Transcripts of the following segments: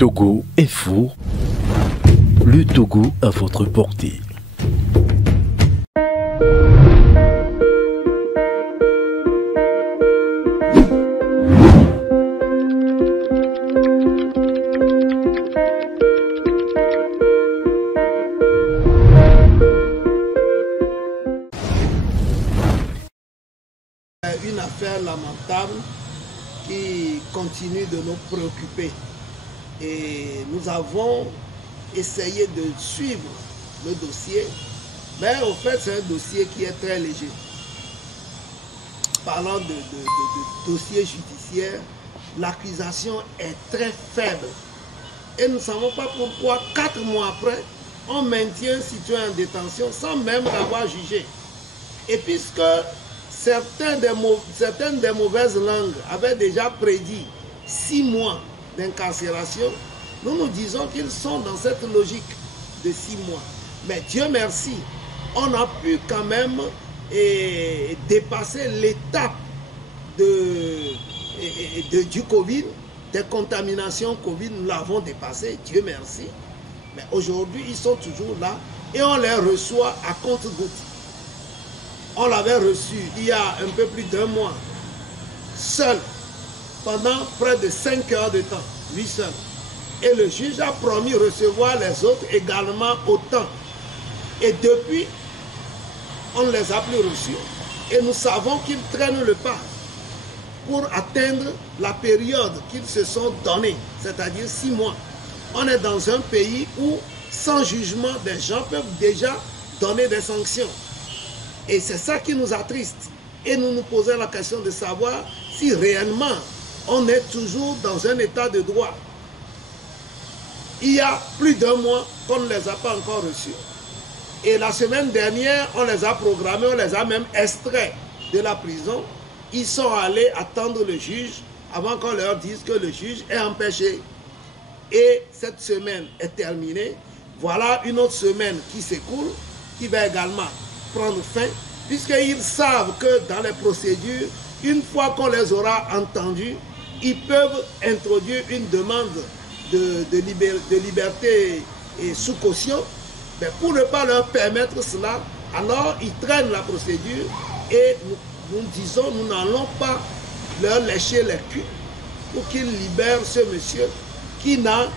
Togo Info, le Togo à votre portée. Une affaire lamentable qui continue de nous préoccuper et nous avons essayé de suivre le dossier, mais au fait c'est un dossier qui est très léger. Parlant de dossier judiciaire, l'accusation est très faible et nous ne savons pas pourquoi 4 mois après on maintient un citoyen en détention sans même l'avoir jugé. Et puisque certaines des mauvaises langues avaient déjà prédit 6 mois d'incarcération, nous disons qu'ils sont dans cette logique de 6 mois. Mais Dieu merci, on a pu quand même dépasser l'étape du Covid, des contaminations Covid, nous l'avons dépassé, Dieu merci. Mais aujourd'hui, ils sont toujours là et on les reçoit à compte-gouttes. On l'avait reçu il y a un peu plus d'1 mois, seul, pendant près de 5 heures de temps, lui seul. Et le juge a promis recevoir les autres également autant. Et depuis, on ne les a plus reçus. Et nous savons qu'ils traînent le pas pour atteindre la période qu'ils se sont donnés, c'est-à-dire 6 mois. On est dans un pays où, sans jugement, des gens peuvent déjà donner des sanctions. Et c'est ça qui nous attriste. Et nous nous posons la question de savoir si réellement on est toujours dans un état de droit. Il y a plus d'1 mois qu'on ne les a pas encore reçus. Et la semaine dernière, on les a programmés, on les a même extraits de la prison. Ils sont allés attendre le juge avant qu'on leur dise que le juge est empêché. Et cette semaine est terminée. Voilà une autre semaine qui s'écoule, qui va également prendre fin, puisqu'ils savent que dans les procédures, une fois qu'on les aura entendus, ils peuvent introduire une demande de liberté et sous caution. Mais pour ne pas leur permettre cela, alors ils traînent la procédure et nous disons, nous n'allons pas leur lécher les culs pour qu'ils libèrent ce monsieur qui n'a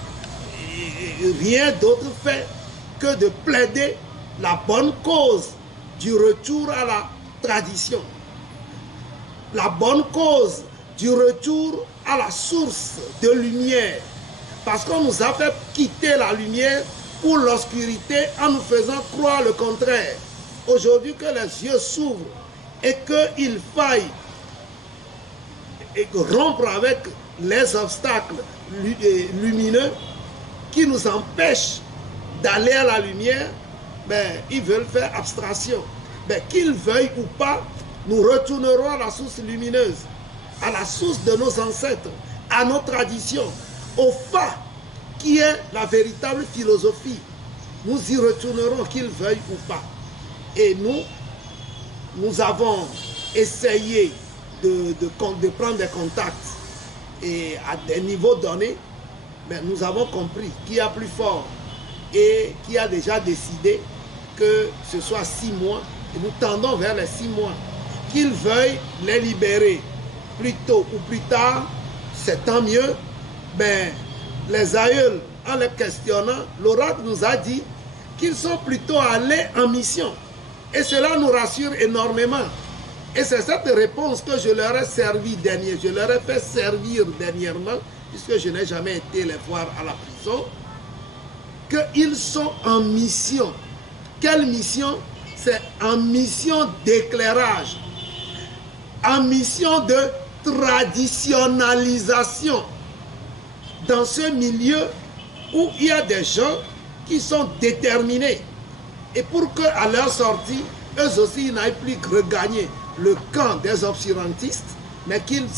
rien d'autre fait que de plaider la bonne cause du retour à la tradition, la bonne cause du retour à la source de lumière, parce qu'on nous a fait quitter la lumière pour l'obscurité en nous faisant croire le contraire. Aujourd'hui que les yeux s'ouvrent et qu'il faille rompre avec les obstacles lumineux qui nous empêchent d'aller à la lumière, ben, ils veulent faire abstraction. Ben, qu'ils veuillent ou pas, nous retournerons à la source lumineuse, à la source de nos ancêtres, à nos traditions, au fa qui est la véritable philosophie. Nous y retournerons, qu'ils veuillent ou pas. Et nous avons essayé de prendre des contacts et à des niveaux donnés, mais nous avons compris qu'il y a plus fort et qui a déjà décidé que ce soit 6 mois, et nous tendons vers les 6 mois. Qu'ils veuillent les libérer plus tôt ou plus tard, c'est tant mieux. Ben, les aïeuls, en les questionnant, l'oracle nous a dit qu'ils sont plutôt allés en mission. Et cela nous rassure énormément. Et c'est cette réponse que je leur ai servi dernier. Je leur ai fait servir dernièrement, puisque je n'ai jamais été les voir à la prison, qu'ils sont en mission. Quelle mission? C'est en mission d'éclairage, en mission de traditionnalisation dans ce milieu où il y a des gens qui sont déterminés et pour qu'à leur sortie, eux aussi n'aillent plus regagner le camp des obscurantistes, mais qu'ils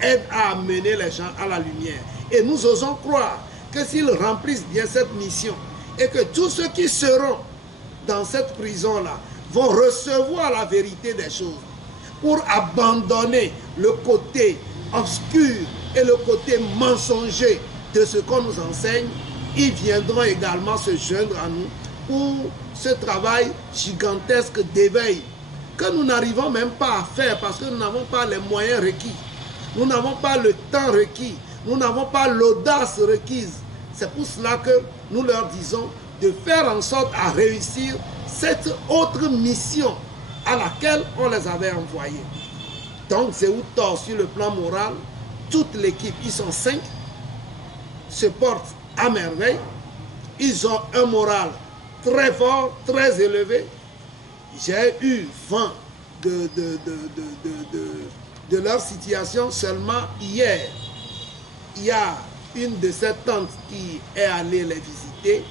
aident à amener les gens à la lumière. Et nous osons croire que s'ils remplissent bien cette mission et que tous ceux qui seront dans cette prison-là vont recevoir la vérité des choses pour abandonner le côté obscur et le côté mensonger de ce qu'on nous enseigne, ils viendront également se joindre à nous pour ce travail gigantesque d'éveil que nous n'arrivons même pas à faire parce que nous n'avons pas les moyens requis. Nous n'avons pas le temps requis. Nous n'avons pas l'audace requise. C'est pour cela que nous leur disons de faire en sorte à réussir cette autre mission à laquelle on les avait envoyés. Donc, c'est où tort sur le plan moral, toute l'équipe, ils sont 5, se portent à merveille. Ils ont un moral très fort, très élevé. J'ai eu vent de leur situation seulement hier. Il y a une de ces tantes qui est allée les visiter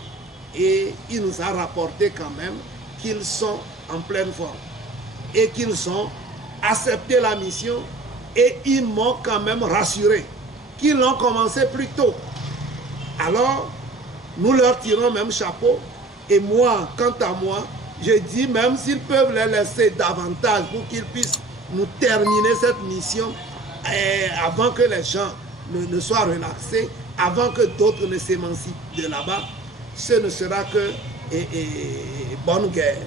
et il nous a rapporté quand même qu'ils sont en pleine forme et qu'ils ont accepté la mission et ils m'ont quand même rassuré qu'ils l'ont commencé plus tôt. Alors, nous leur tirons même chapeau et moi, quant à moi, je dis même s'ils peuvent les laisser davantage pour qu'ils puissent nous terminer cette mission avant que les gens ne soient relaxés, avant que d'autres ne s'émancipent de là-bas, ce ne sera que bonne guerre.